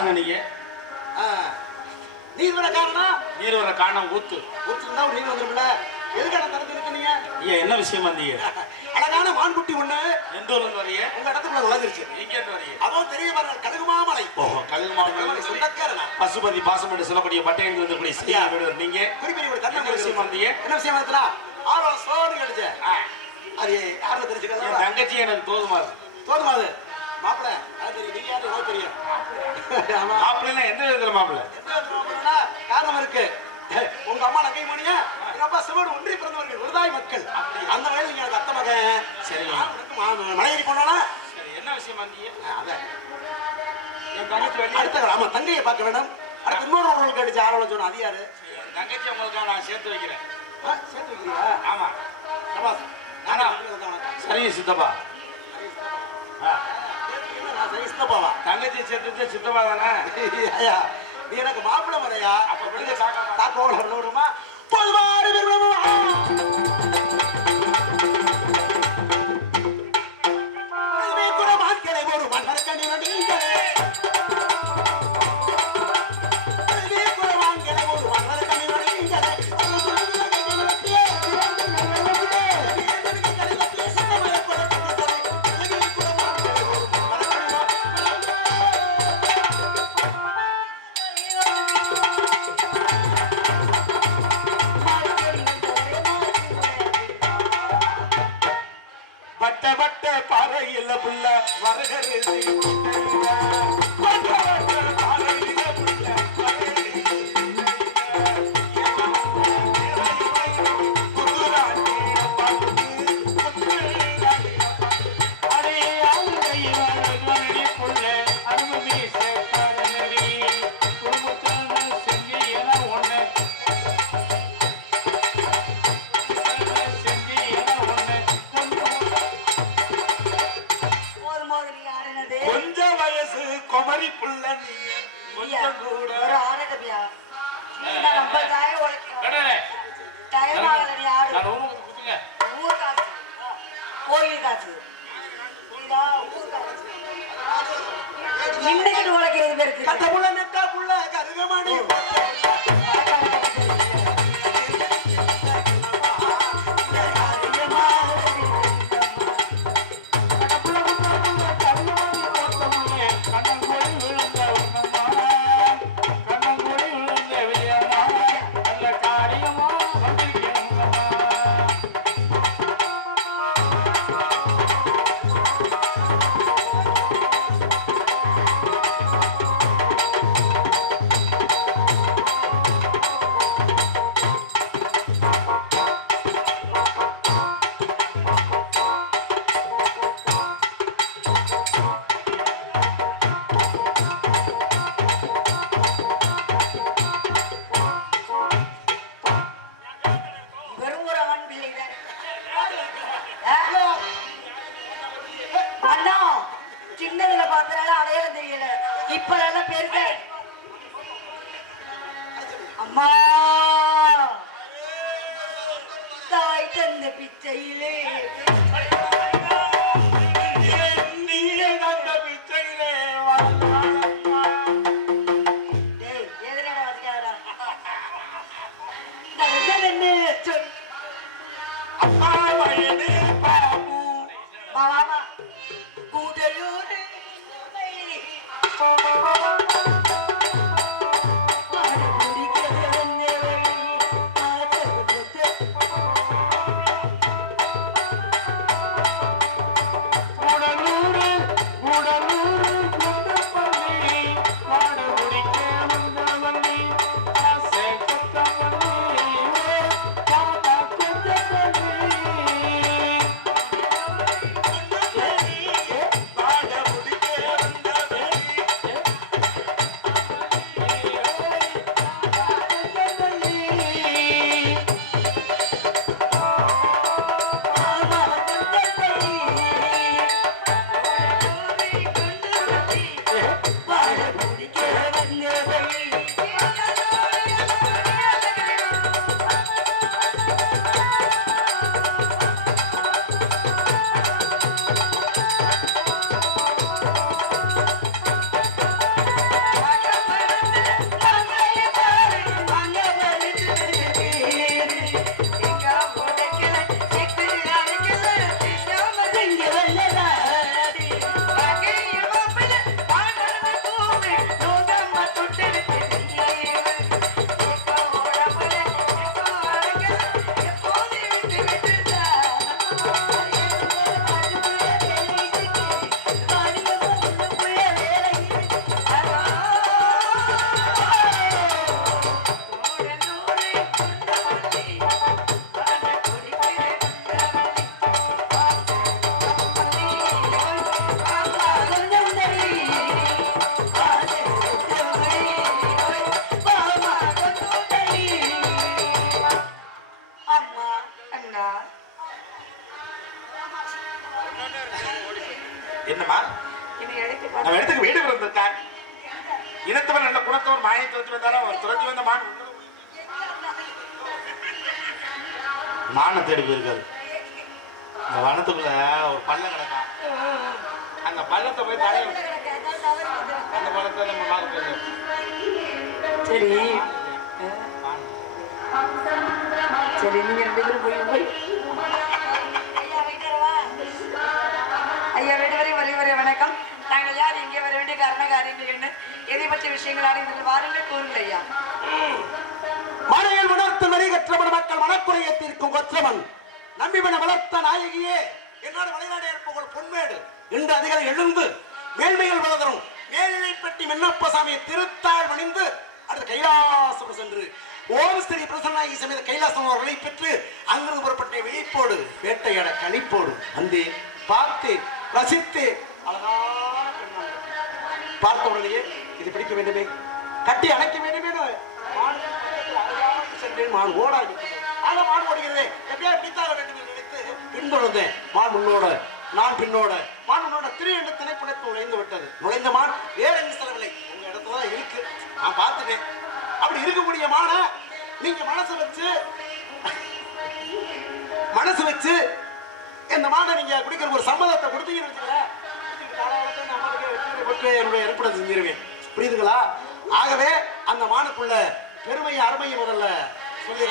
யாருங்க நீங்க? நீர் வர காரணம்? நீர் வர காரணம் ஊத்து. ஊத்துனா நீர் வந்துரும்ல. எதுக்காக திறந்து இருக்கீங்க? ஏன் என்ன விஷயம் வந்தீங்க? அழகான மான்குட்டி ஒண்ணு. எந்த ஊர்ல இருந்து வரீங்க? உங்க இடத்துக்குள்ள நுழைஞ்சிருச்சு. எங்க இருந்து வரீங்க? அதோ தெரிய பாருங்க, கழுகுமாமலை. ஓஹோ, கழுகுமாமலை சொந்தக்காரனா? பசுபதி பாசம் என்று சொல்லக்கூடிய பட்டையிலிருந்து வந்தக்கூடிய சரியா வீடு நீங்க? குறிப்பிட்ட ஒரு தன்மை விஷயம் வந்தீங்க? என்ன விஷயம் வந்தா? ஆவா சோறு கடிச்ச. அது யாரோ தெரிஞ்சுக்கலாம். என் தங்கச்சி எனக்கு தோதுமாது. தோதுமாது. மாப்பிள, அது தெரியும். நீங்க யாரு எனக்கு தெரியும். மாப்பிள்ளை எந்த விதத்துல மாப்பிள்ளை? எந்த விதத்துல மாப்பிள்ளனா காரணம் இருக்கு. உங்க அம்மா நங்கை மணியா எங்க அப்பா சிவோடு ஒன்றி பிறந்தவர்கள் விருதாய் மக்கள். அந்த வகையில் நீங்க எனக்கு அத்தை மகன். சரி, மலையேறி போனானா? சரி, என்ன விஷயம் வந்தீங்க? அதான் என் தங்கச்சி அடுத்த ஆமா தங்கையை பார்க்க வேண்டாம். அடுத்து இன்னொரு உங்களுக்கு அடிச்சு ஆரம்பிச்சு சொன்ன அது யாரு? தங்கச்சி உங்களுக்காக நான் சேர்த்து வைக்கிறேன். சேர்த்து வைக்கிறியா? ஆமா. சபாஸ். ஆனா சரிங்க சித்தப்பா. நான் சரி சித்தப்பாவா? தங்கச்சி சேர்த்து சித்தப்பா தானே? ஐயா நீ எனக்கு மாப்பிள்ளை முறையா? அப்ப விடுங்க தாக்கோட விடுமா? பொதுவாறு ஒரு மன்னர்கணி நீங்களே வட்ட வட்ட பாறையில புள்ள வருகிறது கொஞ்சம் வயசு குமரி புள்ள கொஞ்சம் கூட ஒரு ஆரகபியா நீ நம்ம தாய உழைக்க டைம் ஆகல யாரு ஊர் காசு கோயில் காசு புரியுதா? ஊர் காசு நின்னுக்கிட்டு உழைக்கிறது பேருக்கு கட்ட புள்ள நெட்டா புள்ள கருகமணி சின்னதுல பார்த்தனால அடையாளம் தெரியல. இப்ப நல்லா பேருக்கு அம்மா தாய் தந்த பிச்சையிலே என்னம்மா என்னை அழைத்து நம்ம இடத்துக்கு வீடு வந்திருக்கா இனத்தவன் நல்ல குணத்தவன் மாயை துரத்தி வந்தாலும் அவர் துரத்தி வந்த மானை தேடி போயிருக்காரு. இந்த வனத்துக்குள்ள ஒரு பள்ளம் கிடக்கும். அந்த பள்ளத்தை போய் தலைய அந்த பள்ளத்தை நம்ம பார்க்க போயிருக்கோம். சரி சரி நீங்க 2 பேரும் போய் ஐயா வீடு வரை வரி வணக்கம். நாங்கள் யார் இங்கே வர வேண்டிய காரண காரியங்கள் என்ன எதை பற்றிய விஷயங்கள் அறிந்தது வாருங்கள் கூறுங்கள் ஐயா. மனையில் உணர்த்து நெறி கற்றவன் மக்கள் மனக்குறையை தீர்க்கும் கொற்றவன் நம்பிவன வளர்த்த நாயகியே என்னோட வழிநாடு இருப்பவர்கள் பொன்மேடு என்று அதிகாரி எழுந்து மேன்மைகள் வளர்தரும் மேல்நிலை பெட்டி மென்னப்பசாமியை திருத்தாள் மணிந்து அடுத்த கைலாசம் சென்று ஓம் ஸ்ரீ பிரசன்னாயி சமேத கைலாசம் அவர்களை பெற்று அங்கிருந்து புறப்பட்ட விழிப்போடு வேட்டையாட கணிப்போடு வந்து பார்த்து ரசித்து அழகான பெண்ணாள் பார்த்த உடனேயே இது பிடிக்க வேண்டுமே கட்டி அணைக்க வேண்டுமே சென்றேன். மான் ஓடாது ஆனா மான் ஓடுகிறது எப்படியா பிடித்தாக வேண்டும் என்று நினைத்து பின்தொடர்ந்தேன். மான் முன்னோட நான் பின்னோட மான் முன்னோட திரு என்ற திணைப்புடத்து நுழைந்து விட்டது. நுழைந்த மான் வேற எங்க செலவில்லை உங்க இடத்துலதான் இருக்கு. நான் பார்த்துட்டேன். அப்படி இருக்கக்கூடிய மான நீங்க மனசு வச்சு இந்த மானை நீங்க குடிக்கிற ஒரு சம்மதத்தை கொடுத்தீங்கன்னு வச்சுக்கல என்னுடைய ஏற்பட செஞ்சிருவேன். புரியுதுங்களா? ஆகவே அந்த மானுக்குள்ள பெருமையை அருமையை முதல்ல சொல்லி